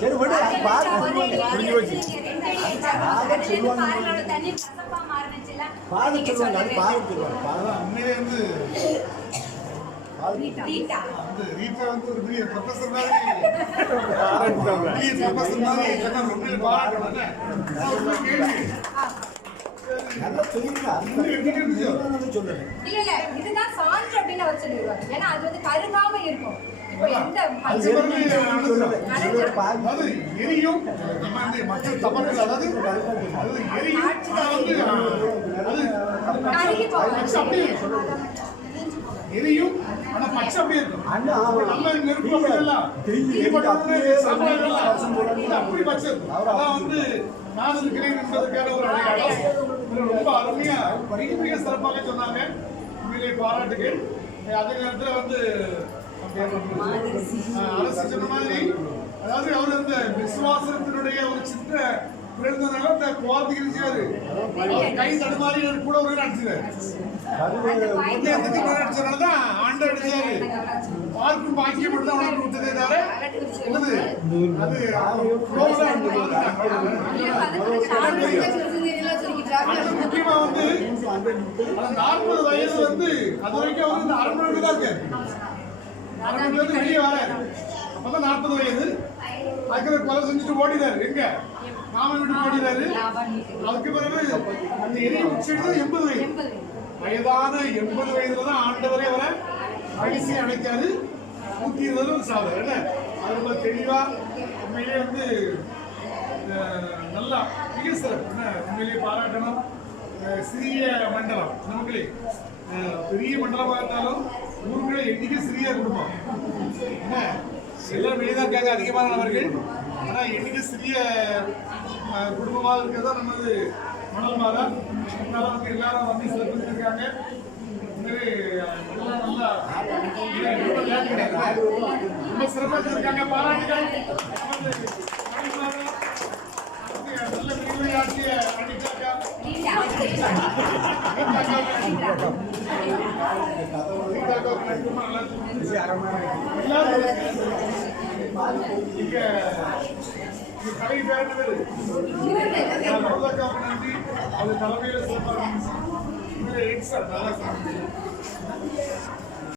சரி, விடு. புரிஞ்சு போச்சு. சொல்லுவாங்க. சொல்லுவாங்க. அது பாத இல்லை. சொல்லுவாங்க ரீட்டா. வந்து ஒரு பெரிய ப்ரொஃபஸர் மாதிரி. ப்ரொஃபஸர் மாதிரி. பாராட்டணும். நல்லா இல்ல இல்ல. இதுதான் சான்று அப்படின்னு அவர் சொல்லிடுவார். ஏன்னா அது வந்து கருகாம இருக்கும். அதாவது எரியும் நம்ம மக்கள் தவறுகள் அதாவது அதாவது எரியும் அப்படியே எரியும் ஆனா பச்சை அப்படியே இருக்கும் அண்ணா, நம்ம நெருப்பு அப்படி பச்சை இருக்கும் அதான் வந்து நான் இருக்கிறேன் என்பதற்கான ஒரு அடையாளம் ரொம்ப அருமையா மிக மிக சிறப்பாக சொன்னாங்க உண்மையிலே பாராட்டுகள் அதே நேரத்தில் வந்து அரசு சொன்ன மாதிரி அதாவது அவர் இந்த விசுவாசத்தினுடைய ஒரு சின்ன பிறந்தனால இந்த குவார்த்திக்கு இருந்துச்சாரு கை தடுமாறி கூட ஒரு அடிச்சாரு தான் ஆண்டு அடிச்சாரு. பார்க்கும் பாக்கியம் மட்டும் தான் அவனுக்கு விட்டதே தவிர என்னது? அது முக்கியமா வந்து அந்த நாற்பது வயசு வந்து அது வரைக்கும் அவர் இந்த அரண்மனைக்கு தான் இருக்காரு. அவருக்கு இருந்து வெளியே வர அப்பதான் நாற்பது வயது. அதுக்கு கொலை செஞ்சுட்டு ஓடினாரு எங்க? மாமன் வீட்டுக்கு ஓடினாரு அதுக்கு பிறகு அந்த எரிய உச்செடுத்தது எண்பது வயது. வயதான எண்பது வயதுல தான் ஆண்டவரே அவரை அடிசி அடைக்காது நூத்தி இருபது சாதம் என்ன? அது ரொம்ப தெளிவா உண்மையிலே வந்து நல்லா மிக சிறப்பு. என்ன? உண்மையிலேயே பாராட்டணும். சிறிய மண்டலம் நமக்களே பெரிய மண்டலமாக இருந்தாலும் ஊர் இன்னைக்கு சிறிய குடும்பம். என்ன? எல்லாரும் வெளியே தான் இருக்காங்க அதிகமானவர்கள் ஆனா இன்னைக்கு சிறிய குடும்பமாக இருக்கிறதா நமது மணல் மாதம் அதனால வந்து எல்லாரும் வந்து சிறப்பிச்சிருக்காங்க ரொம்ப சிறப்பாக இருக்காங்க பாராட்டுகள். அது தலைமையில சிறப்பாக நல்லா சொன்னீங்க.